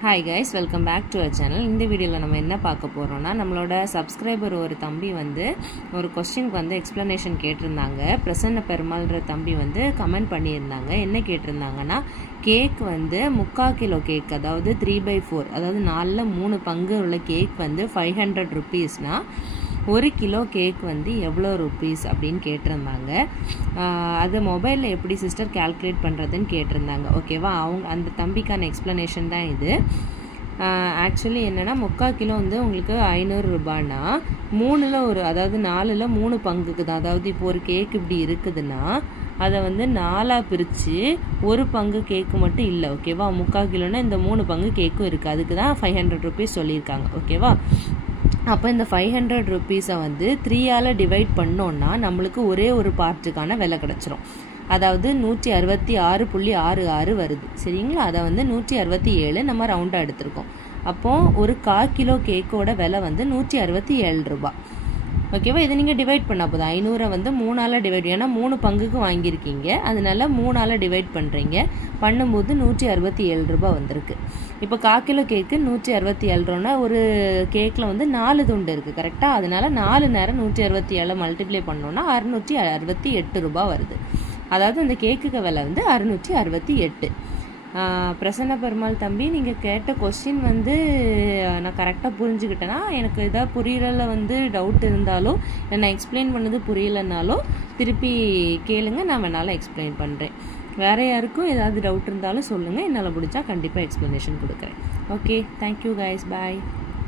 Hi guys, welcome back to our channel. இந்த வீடியோவில் நம்ம என்ன பார்க்க போகிறோம்னா, நம்மளோட சப்ஸ்கிரைபர் ஒரு தம்பி ஒரு கொஸ்டினுக்கு எக்ஸ்ப்ளனேஷன் கேட்டிருந்தாங்க. பிரசன்ன பெருமாள்ன்ற தம்பி கமெண்ட் பண்ணியிருந்தாங்க. என்ன கேட்டிருந்தாங்கன்னா, கேக் 3/4 கிலோ கேக், அதாவது 3/4, அதாவது 4ல் 3 பங்கு உள்ள கேக் 500 ருபீஸ்னால் 1 கிலோ கேக் எவ்வளோ ருபீஸ் அப்படின்னு கேட்டிருந்தாங்க. அது மொபைலில் எப்படி சிஸ்டர் கேல்குலேட் பண்ணுறதுன்னு கேட்டிருந்தாங்க. ஓகேவா, அந்த தம்பிக்கான எக்ஸ்ப்ளனேஷன் தான் இது. ஆக்சுவலி என்னென்னா, 3/4 கிலோ உங்களுக்கு 500 ரூபான்னா 3ல் அதாவது 4ல் 3 பங்குக்கு தான். அதாவது இப்போ ஒரு கேக் இப்படி இருக்குதுன்னா அதை 4ஆக பிரித்து ஒரு பங்கு கேக்கு மட்டும் இல்லை. ஓகேவா, 3/4 கிலோன்னா இந்த 3 பங்கு கேக்கும் இருக்குது. அதுக்கு தான் 500 ருபீஸ் சொல்லியிருக்காங்க. ஓகேவா, அப்போ இந்த 500 ருபீஸை 3ஆல் டிவைட் பண்ணோன்னா நம்மளுக்கு ஒரே ஒரு பார்ட்டுக்கான விலை கிடச்சிரும். அதாவது 166.66 வருது. சரிங்களா, அதை 167 நம்ம ரவுண்டாக எடுத்திருக்கோம். அப்போது ஒரு 1/4 கிலோ கேக்கோட விலை 167 ரூபா. ஓகேவா, இதை நீங்கள் டிவைட் பண்ணால் போதும். 500 3ஆல் டிவைட், ஏன்னா 3 பங்குக்கு வாங்கியிருக்கீங்க, அதனால 3ஆல் டிவைட் பண்ணுறீங்க. பண்ணும்போது 167 ரூபா வந்திருக்கு. இப்போ 1/4 கிலோ கேக்கு 167 ரூபா. ஒரு கேக்கில் 4 துண்டு இருக்குது கரெக்டாக. அதனால 4 நேரம் 167 மல்டிப்ளை பண்ணோன்னா 668 ரூபா வருது. அதாவது அந்த கேக்குக்கு விலை 668. பிரசன்ன பெருமாள் தம்பி, நீங்கள் கேட்ட கொஸ்டின் நான் கரெக்டாக புரிஞ்சுக்கிட்டேன்னா, எனக்கு எதாவது புரியல டவுட் இருந்தாலோ, நான் எக்ஸ்பிளைன் பண்ணது புரியலைன்னாலோ திருப்பி கேளுங்க, நான் வேணாலும் எக்ஸ்பிளைன் பண்ணுறேன். வேறு யாருக்கும் ஏதாவது டவுட் இருந்தாலும் சொல்லுங்கள், என்னால் முடிஞ்சா கண்டிப்பாக எக்ஸ்ப்ளனேஷன் கொடுக்குறேன். ஓகே, தேங்க்யூ கைஸ், பாய்.